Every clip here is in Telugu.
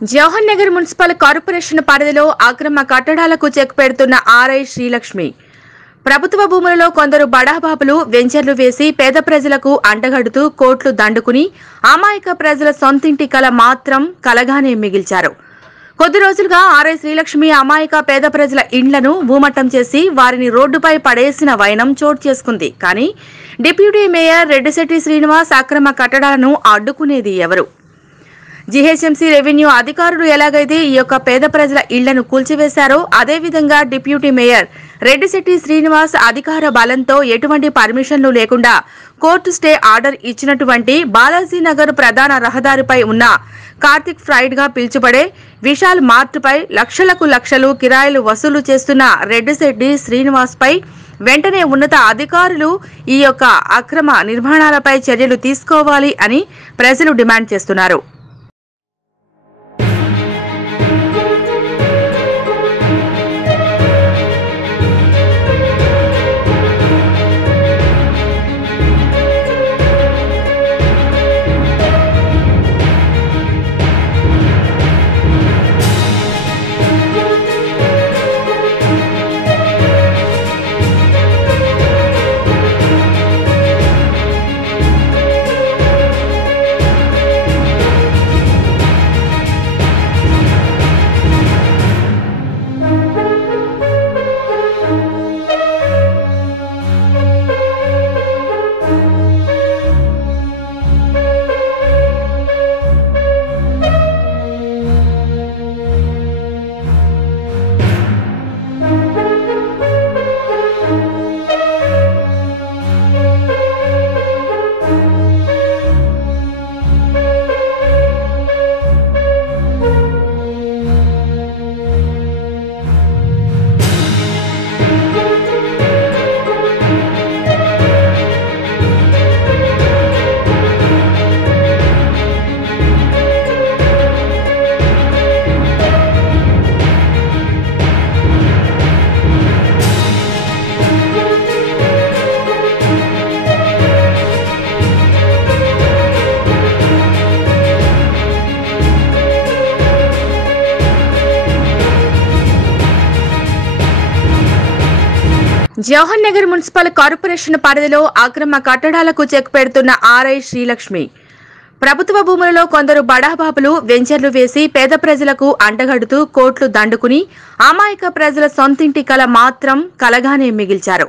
జవహర్ నగర్ మున్సిపల్ కార్పొరేషన్ పరిధిలో అక్రమ కట్టడాలకు చెక్ పెడుతున్న ఆర్ఐ శ్రీలక్ష్మి. ప్రభుత్వ భూములలో కొందరు బడాబాబులు వెంచర్లు వేసి పేద ప్రజలకు అంటగడుతూ కోట్లు దండుకుని అమాయక ప్రజల సొంతింటి కల మాత్రం కలగానే మిగిల్చారు. కొద్ది రోజులుగా ఆర్ఐ శ్రీలక్ష్మి అమాయక పేద ప్రజల ఇండ్లను భూమట్టం చేసి వారిని రోడ్డుపై పడేసిన వైనం చోటు చేసుకుంది. కానీ డిప్యూటీ మేయర్ రెడ్డిశెట్టి శ్రీనివాస్ అక్రమ కట్టడాలను అడ్డుకునేది ఎవరు? జీహెచ్ఎంసీ రెవెన్యూ అధికారులు ఎలాగైతే ఈ యొక్క పేద ప్రజల ఇళ్లను కూల్చివేశారో అదేవిధంగా డిప్యూటీ మేయర్ రెడ్డిశెట్టి శ్రీనివాస్ అధికార బలంతో ఎటువంటి పర్మిషన్లు లేకుండా కోర్టు స్టే ఆర్డర్ ఇచ్చినటువంటి బాలాజీనగర్ ప్రధాన రహదారిపై ఉన్న కార్తిక్ ఫ్రైడ్ గా పిలుచుబడే విశాల్ మార్ట్పై లక్షలు కిరాయిలు వసూలు చేస్తున్న రెడ్డిశెట్టి శ్రీనివాస్ పై వెంటనే ఉన్నత అధికారులు ఈ యొక్క అక్రమ నిర్మాణాలపై చర్యలు తీసుకోవాలి అని ప్రజలు డిమాండ్ చేస్తున్నారు. జవహర్ నగర్ మున్సిపల్ కార్పొరేషన్ పరిధిలో అక్రమ కట్టడాలకు చెక్ పెడుతున్న ఆర్ఐ శ్రీలక్ష్మి. ప్రభుత్వ భూములలో కొందరు బడాబాబులు వెంచర్లు వేసి పేద ప్రజలకు అంటగడుతూ కోట్లు దండుకుని అమాయక ప్రజల సొంతింటి కల మాత్రం కలగానే మిగిల్చారు.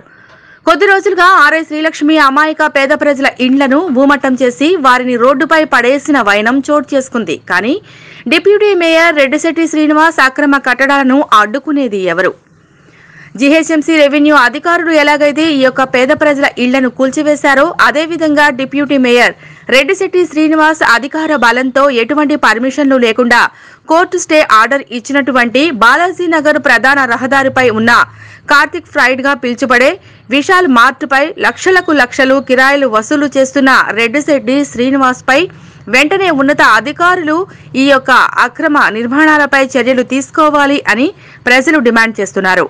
కొద్ది రోజులుగా ఆర్ఐ శ్రీలక్ష్మి అమాయక పేద ప్రజల ఇండ్లను భూమట్టం చేసి వారిని రోడ్డుపై పడేసిన వైనం చోటు చేసుకుంది. కానీ డిప్యూటీ మేయర్ రెడ్డిశెట్టి శ్రీనివాస్ అక్రమ కట్టడాలను అడ్డుకునేది ఎవరు? జీహెచ్ఎంసీ రెవెన్యూ అధికారులు ఎలాగైతే ఈ యొక్క పేద ప్రజల ఇళ్లను కూల్చివేశారో అదేవిధంగా డిప్యూటీ మేయర్ రెడ్డిశెట్టి శ్రీనివాస్ అధికార బలంతో ఎటువంటి పర్మిషన్లు లేకుండా కోర్టు స్టే ఆర్డర్ ఇచ్చినటువంటి బాలాజీనగర్ ప్రధాన రహదారిపై ఉన్న కార్తిక్ ఫ్రైడ్ గా పిలుచుబడే విశాల్ మార్ట్పై లక్షలు కిరాయిలు వసూలు చేస్తున్న రెడ్డిశెట్టి శ్రీనివాస్ పై వెంటనే ఉన్నత అధికారులు ఈ యొక్క అక్రమ నిర్మాణాలపై చర్యలు తీసుకోవాలి అని ప్రజలు డిమాండ్ చేస్తున్నారు.